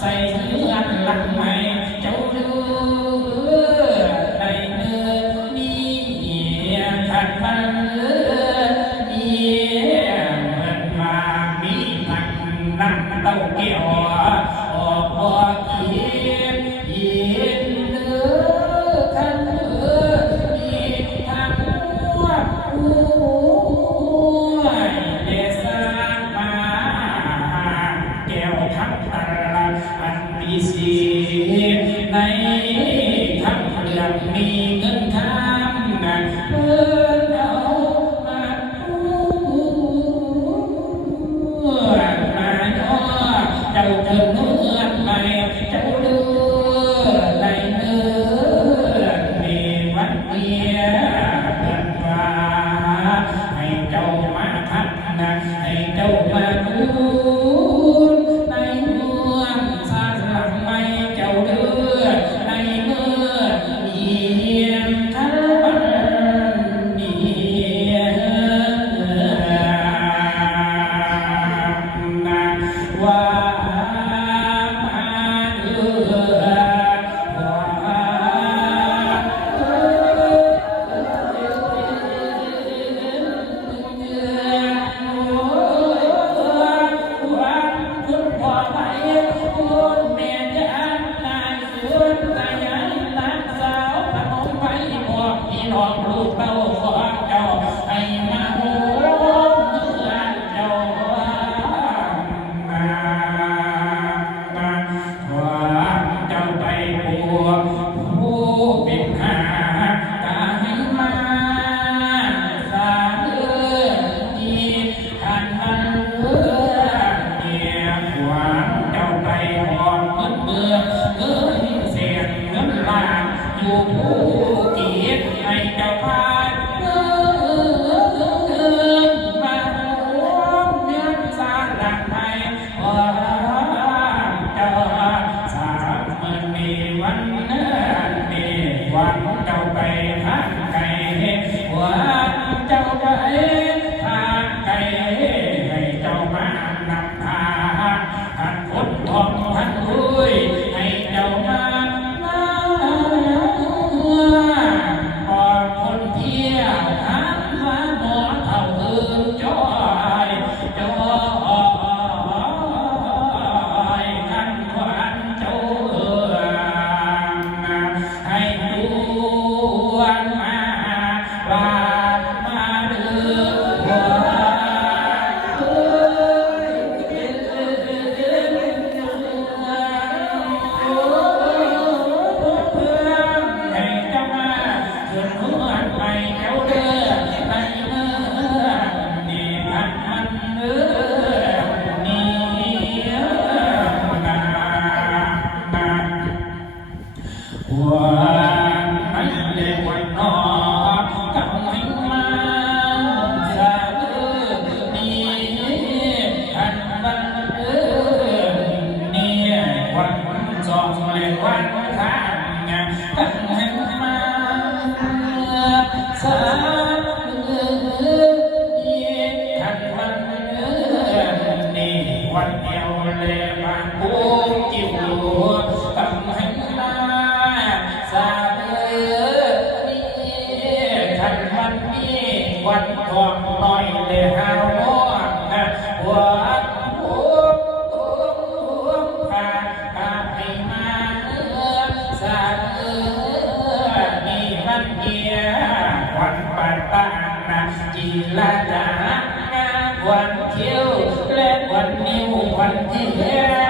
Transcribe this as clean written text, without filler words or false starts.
ใส่เนื้อหลังใหม่เจ้าเลือในเนื้อมีขัดมันมีเหมือนว่ามีผักน้ำเต้าเกี่ยวออกบ่อกินยินเนื้อขันเนื้อมีทางหัวหัวเดชามาแก้วทับตาอันมีสีในทั้งเรื่องมีเงินทำนะเพื่อนเอามามาย่อเจ้าเธอเนื้อไปเจ้าเลือในเนื้อมีวันเมียเพื่อนว่าให้เจ้ามาทักนะให้เจ้ามาดูในเมืองสร้างหลังไม่เจ้าเลือในเมื่อมีทั้งบ้านมีว่ามาเลือลองลูกเต้าของเจ้าให้มาโหมเนื้อเจ้าความเจ้าไปผัวผู้เป็นหากาให้มาสาเลือดีขันมันเลือเดียความเจ้าไปหอมเมื่อเงินเสียงเงินลางอยู่ผู้กีดให้เจ้าพามาร่วมเมียนสร้างหลังไทยเจ้าสามมันมีวันนี้วันเจ้าไปทางไกลวันเจ้าไปทางไกลให้เจ้ามานำทางท่านคนทองท่านรวยให้เจ้ามาคนเที่ยวหันมาหมอเท่าอื่นจอยขันขวัญเจ้าให้ดูวันมาว่ามาเดือไปเจ้าเด้อไปเมื่อนี่ทันมันเด้อนี่หัวไม่เล็กวันนอกกับไม่มาสาเด้อนี่ทันมันเด้อนี่วันสองเล็กวันข้างกันให้มาสาขันวันนี่วันเดียวเลยมาปูจิ๋วตั้งให้มาสานี่ขันวันนี้วันทองน้อยเลยหาวม้อนวันให้มาสานี่วันเดียวันปัตตานาจีลาดางานวันเที่ยวและวันนิ้ววันเที่ยว